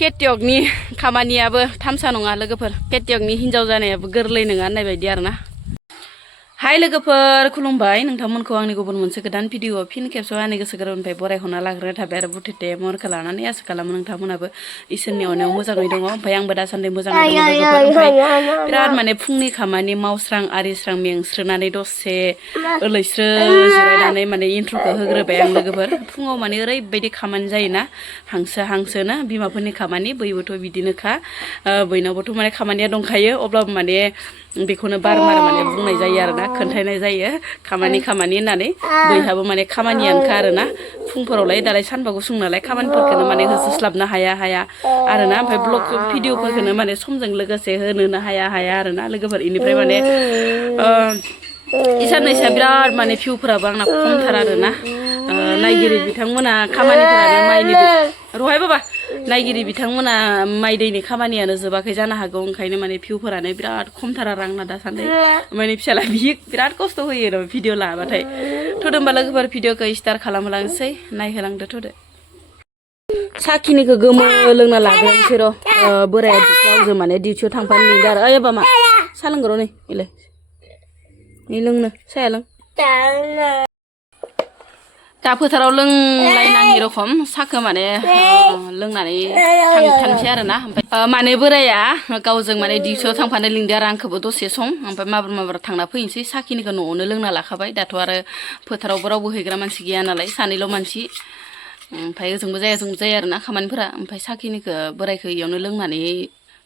केटियकनि खामानियाबो थामसा नङा लोगोफोर केटियकनि हिन्जाव जानायाबो गोरलै नङा होननाय बायदि आरोना हाय लोगोफोर खुलुमबाय नोंथांमोनखौ आंनि गुबुन मोनसे गोदान भिडिअ फिन खेबसेयाव आंनि गोसो गोरबोनिफ्राय बरायहरना लाग्रोनाय थाबाय आरो बुथेथे महरखौ लानानै आसा खालामो नोंथांमोनाबो इसोरनि अननायाव मोजाङै दङ ओमफ्राय आंबो दासान्दि मोजाङै दङ लोगोफोर ओमफ्राय बिराद माने फुंनि खामानि मावस्रां आरिस्रां मेंस्रोनानै दसे ओलैस्रो जिरायनानै माने इन्ट्र'खौ होग्रोबाय आं लोगोफोर फुङाव माने ओरैबायदि खामानि जायोना हांसोना बिमाफोरनि खामानि बयबोथ' बिदिनोखा बयनावबोथ' माने खामानिया दंखायो अब्लाबो माने बेखौनो बार माने बुंनाय जायो आरोना खोन्थायनाय जायो खामानि होननानै बयहाबो माने खामानियानोखा आरोना फुंफोरावलाय दालाय सानबा गुसुं नालाय खामानिफोरखौनो माने होसोस्लाबनो हाया आरोना ओमफ्राय ब्लग भिडिअफोरखौनो माने समजों लोगोसे होनोनो हाया आरोना लोगोफोर इनिफ्राय माने इसानैसा बिराद माने भिउफोराबो आंना खमथार आरोना नायगिरि बिथांमोना खामानिफोरानो माइनि रहाय बाबा नायगिरि बिथांमोना माइ दैनि खामानियानो जोबाखै जानो हागौ ओंखायनो माने भिउफोरानो बिराद खमथार आरो आंना दासान्दि माने फिसाला बिराद खस्थ' होयो भिडिअ लाबाथाय थ'दो होमबा लोगोफोर भिडिअखौ स्टार्ट खालामलांसै नायहोलांदो थ'दो साखिनिखौ गोमो लोंना लाग्रोनोसै र' बोराया गावजों माने डिउटियाव थांफानो लिंदों आरो ओइ बाबा सा लोंगो र' नै लोंनो साया लों दा फोथाराव लोंलायनाङि रखम साखो माने लोंनानै थांसै आरोना ओमफ्राय माने बोराया गावजों माने डिउटियाव थांफानो लिंदों आरो आंखौबो दसे सम ओमफ्राय माब्रा थांना फैनोसै साखिनिखौ न'आवनो लोंना लाखाबाय दाथ' आरो फोथारावबो रावबो हैग्रा मानसि गैया नालाय सानैल' मानसि ओमफ्राय ओजोंबो जाया आरोना खामानिफोरा ओमफ्राय साखिनिखौ बोरायखौ इयावनो लोंनानै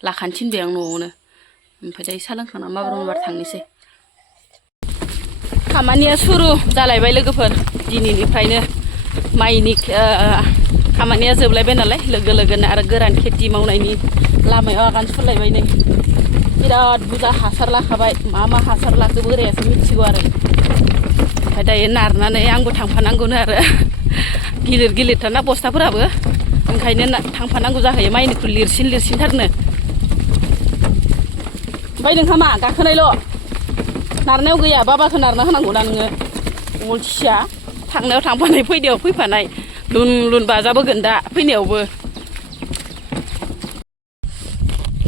लाखानो थिनबाय आं न'आवनो ओमफ्राय दायो सा लोंखांना माब्रा थांनोसै खामानिया सुरु जालायबाय लोगोफोर दिनैनिफ्रायनो माइनि खामानिया जोबलायबाय नालाय लोगोनो आरो गोरान खेथि मावनायनि लामायाव आगान सुरलायबाय नै बिराद बुरजा हासार लाखाबाय मा हासार लाखो बोरायासो मिथिगौ आरो ओमफ्राय दायो नारनानै आंबो थांफानांगौनो आरो गिलिरथारना बस्थाफोराबो ओंखायनो थांफानांगौ जाहैयो माइनिख्रुइ लिरसिनथारनो ओमफ्राय नोंहा मा गाखोनायल' नारनायाव गैया बाबाखौ नारना होनांगौना नोङो अलसिया थांनायाव थांफानाय फैनायाव फैफानाय लुन बाजाबोगोन दा फैनायावबो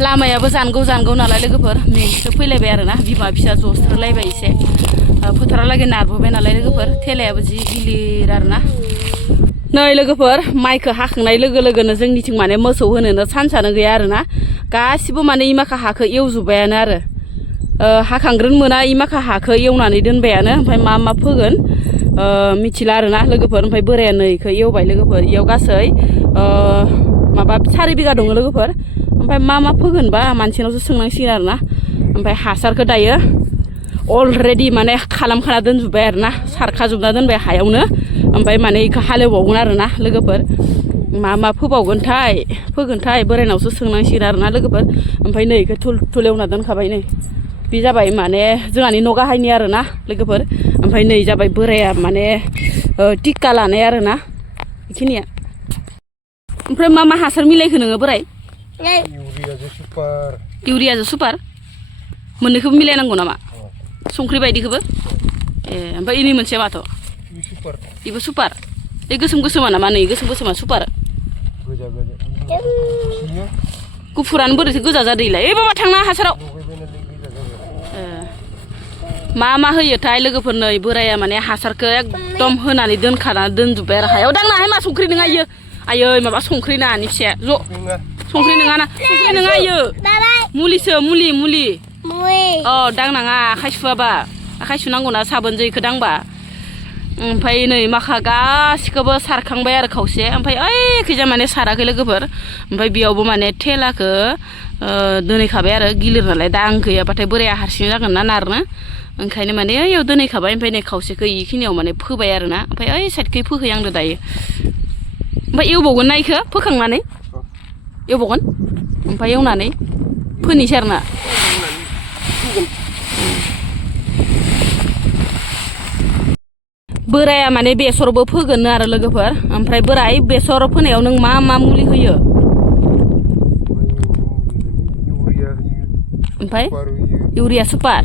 लामायाबो जानगौ नालाय लोगोफोर मेंसो फैलायबाय आरोना बिमा फिसा जस्रोलायबाय एसे फोथारालागै नारबोबाय नालाय लोगोफोर थेलायाबो जि गिलिर आरोना नै लोगोफोर माइखौ हाखांनाय लोगोनो जोंनिथिं माने मोसौ होनोनो सान्सआनो गैया आरोना गासिबो माने इमाखा हाखौ एवजोब्बायानो आरो हाखांग्रोन मोना इमाखा हाखौ एवनानै दोनबायानो ओमफ्राय मा फोगोन मिथिला आरोना लोगोफोर ओमफ्राय बोराया नैखौ एवबाय लोगोफोर इयाव गासै माबा 4 बिगा दङ लोगोफोर ओमफ्राय मा फोगोनबा मानसिनावसो सोंनांसिगोन आरोना ओमफ्राय हासारखौ दायो अलरेडि माने खालामखाना दोनजोब्बाय आरोना सारखाजोबना दोनबाय हायावनो ओमफ्राय माने इखौ हालेवबावगोन आरोना लोगोफोर मा फोगोनथाय बोरायनावसो सोंनांसिगोन आरोना लोगोफोर ओमफ्राय नै इखौ थुल एवना दोनखाबाय नै बे जाबाय माने जोंहानि न' गाहायनि आरोना लोगोफोर ओमफ्राय नै जाबाय बोराया माने टिक्का लानाय आरोना बेखिनिया ओमफ्राय मा हासार मिलायखो नोङो बोराय इउरियाजों सुपार मोननैखौबो मिलायनांगौ नामा संख्रि बायदिखौबो ओमफ्राय इनि मोनसेया माथ' बेबो सुपार बे गोसोमा नामा नै गोसोमा सुपार गुफुरानो बोरैथो गोजा जादोंलाय ओइ बाबा थांना हासाराव मा होयोथाय लोगोफोर नै बोराया माने हासारखौ एकदम होनानै दोनजोब्बाय आरो हायाव दांना हाय मा संख्रि नङा इयो आयै माबा संख्रि नानि फिसाया ज' संख्रि नङा इयो मुलिसो मुलि दांनाङा आखाइ सुवाबा आखाइ सुनांगौना साबोनजों इखौ दांबा ओमफ्राय नै माखा गासिखौबो सारखांबाय आरो खावसे ओमफ्राय ओइखैजा माने साराखै लोगोफोर ओमफ्राय बेयावबो माने थेलाखौ दोनहैखाबाय आरो गिलिर नालाय दा आं गैयाबाथाय बोराया हारसिं जागोन ना नारनो ओंखायनो माने ओइयाव दोनहैखाबाय ओमफ्राय नै खावसेखौ इखिनियाव माने फोबाय आरोना ओमफ्राय ओइ साइडखै फोहैहांदो दायो ओमफ्राय एवबावगोन ना इखौ फोखांनानै एवबावगोन ओमफ्राय एवनानै फोनोसै आरोना बोराया माने बेसरबो फोगोन आरो लोगोफोर ओमफ्राय बोराय बेसर फोनायाव नों मा मुलि होयो ओमफ्राय इउरिया सुपार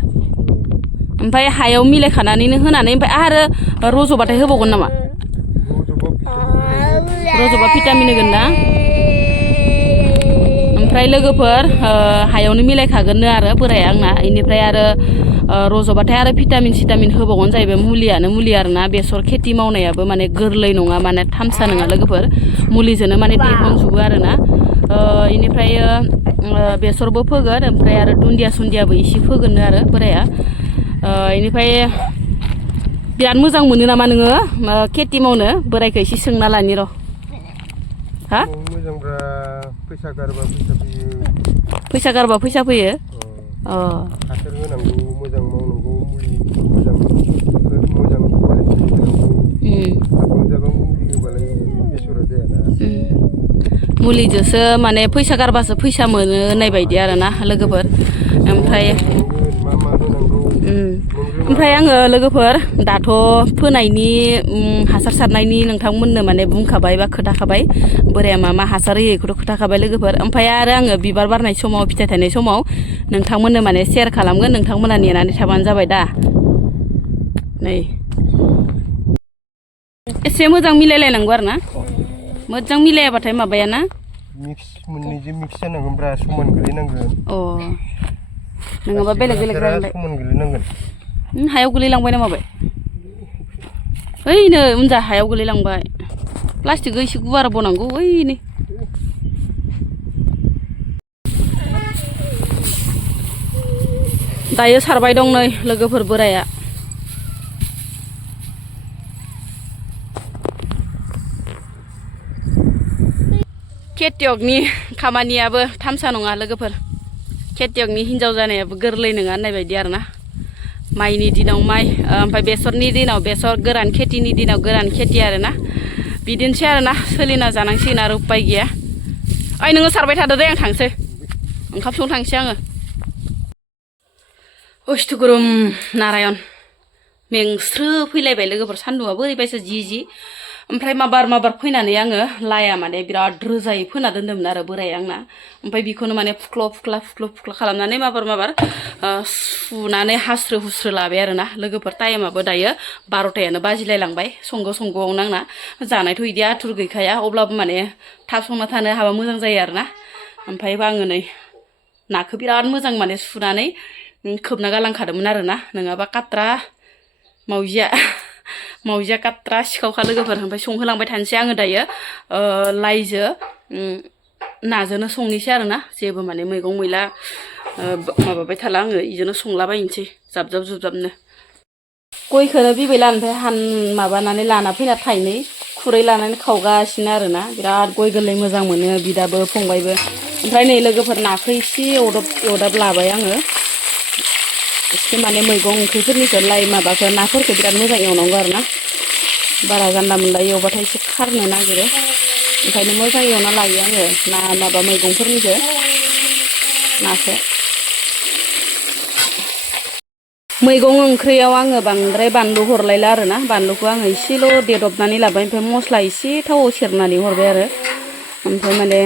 ओमफ्राय हायाव मिलायखानानैनो होनानै ओमफ्राय आरो रज'बाथाय होबावगोन नामा रज'बा भिटामिन होगोन ना ओमफ्राय लोगोफोर हायावनो मिलायखागोननो आरो बोराया आंना इनिफ्राय आरो रज'बाथाय आरो भिटामिन सिटामिन होबावगोन जाहैबाय मुलियानो मुलि आरोना बेसर खेथि मावनायाबो माने गोरलै नङा माने थामसा नङा लोगोफोर मुलिजोंनो माने देरहांजोबो आरोना इनिफ्राय बेसरबो फोगोन ओमफ्राय आरो दुन्दिया सुन्दियाबो एसे फोगोननो आरो बोराया इनिफ्राय बिराद मोजां मोनो नामा नोङो खेथि मावनो बोरायखौ एसे सोंना लानि र' हा मोजांब्रा फैसा गारबा फैसा फैयो फैसा गारबा फैसा फैयो हासार होनांगौ मोजां मावनांगौ मुलि मोजां जाबां मुलि होबालाय बेसरा जायाना मुलिजोंसो माने फैसा गारबासो फैसा मोनो होननाय बायदि आरोना लोगोफोर ओमफ्राय आङो लोगोफोर दाथ' फोनायनि हासार सारनायनि नोंथांमोननो माने बुंखाबाय बा खोथाखाबाय बोराया मा मा हासार होयो बेखौथ' खोथाखाबाय लोगोफोर ओमफ्राय आरो आङो बिबार बारनाय समाव फिथाइ थायनाय समाव नोंथांमोननो माने सेयार खालामगोन नोंथांमोना नेनानै थाबानो जाबाय दा नै एसे मोजां मिलायलायनांगौ आरो ना मोजां मिलायाबाथाय माबायाना मोननैजों मिक्स जानांगोनब्रा समान गोलैनांगोन नङाबा बेलेग बेलेग रायलाय समान गोलैनांगोन हायाव गोलैलांबाय ना माबाय ओइनो उनजा हायाव गोलैलांबाय प्लास्टिकखौ एसे गुवार बनांगौ ओइनो दायो सारबाय दं नै लोगोफोर बोराया खेतियकनि खामानियाबो थामसा नङा लोगोफोर खेतियकनि हिन्जाव जानायाबो गोरलै नङा होननाय बायदि आरोना माइनि दिनाव माइ ओमफ्राय बेसरनि दिनाव बेसर गोरान खेतिनि दिनाव गोरान खेति आरोना बिदिनोसै आरोना सोलिना जानांसिगोन आरो उपाय गैया ओइ नोङो सारबाय थादो दे आं थांसै ओंखाम संनो थांसै आङो अष्टगुरुम नारायण मेंस्रो फैलायबाय लोगोफोर सान्दुंआबो ओरैबायसा जि ओमफ्राय माबार फैनानै आङो लाया माने बिराद रोजायै फोना दोन्दोंमोन आरो बोराया आंना ओमफ्राय बेखौनो माने फुख्ल' फुख्ल' खालामनानै माबार सुनानै हास्रो हुस्रो लाबाय आरोना लोगोफोर टाइमाबो दायो 12थायानो बाजिलायलांबाय संग'आवनो आंना जानायथ' बिदि आथुर गैखाया अब्लाबो माने थाब संना थानो हाबा मोजां जायो आरोना ओमफ्राय आङो नै नाखौ बिराद मोजां माने सुनानै खोबना गालांखादोंमोन आरोना नङाबा काट्रा मावजिया काट्रा सिखावखा लोगोफोर ओमफ्राय संहोलांबाय थानोसै आङो दायो लाइजों नाजोंनो संनोसै आरोना जेबो माने मैगं मैला माबाबाय थाला आङो इजोंनो संलाबायनोसै जाबनो गयखौनो बिबै लानिफ्राय माबानानै लाना फैना थाइनै खुरै लानानै खावगासिनो आरोना बिराद गय गोरलै मोजां मोनो बिदाबो फंबायबो ओमफ्राय नै लोगोफोर नाखौ एसे एवदाब लाबाय आङो एसे माने मैगं ओंख्रिफोरनिखौ लाइ माबाखौ नाफोरखौ बिराद मोजां एवनांगौ आरोना बारा जानला मोनला एवबाथाय एसे खारनो नागिरो ओंखायनो मोजां एवना लायो आङो माबा मैगंफोरनिखौ नाखौ मैगं ओंख्रियाव आङो बांद्राय बानलु हरलायला आरोना बानलुखौ आङो एसेल' देदबनानै लाबाय ओमफ्राय मस्ला एसे थावआव सेरनानै हरबाय आरो ओमफ्राय माने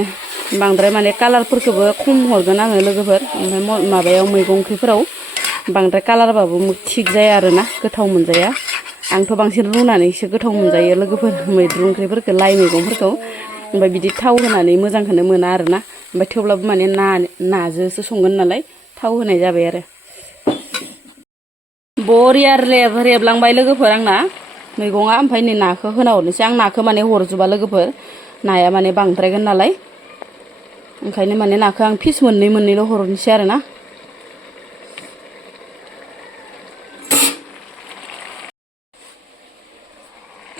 बांद्राय माने कालारफोरखौबो खम हरगोन आङो लोगोफोर ओमफ्राय माबायाव मैगं ओंख्रिफोराव बांद्राय कालारबाबो थिग जाया आरोना गोथाव मोनजाया आंथ' बांसिन रुनानैसो गोथाव मोनजायो लोगोफोर मैद्रु ओंख्रिफोरखौ लाइ मैगंफोरखौ ओमफ्राय बिदि थाव होनानै मोजांखौनो मोना आरोना ओमफ्राय थेवब्लाबो माने नाजोंसो संगोन नालाय थाव होनाय जाबाय आरो बरिया रेबलांबाय लोगोफोर आंना मैगङा ओमफ्राय नै नाखौ होना हरनोसै आं नाखौ माने हरजोबा लोगोफोर नाया माने बांद्रायगोन नालाय ओंखायनो माने नाखौ आं पिस मोननैल' हरनोसै आरोना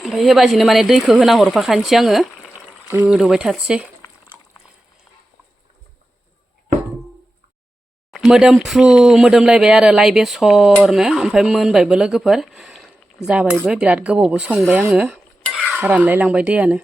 ओमफ्राय हेबाजिनो माने दैखौ होना हरफाखानोसै आङो गोदौबाय थाथोंसै मोदोमलायबाय आरो लाइ बेसरनो ओमफ्राय मोनबायबो लोगोफोर जाबायबो बिराद गोबावबो संबाय आङो रानलायलांबाय दैयानो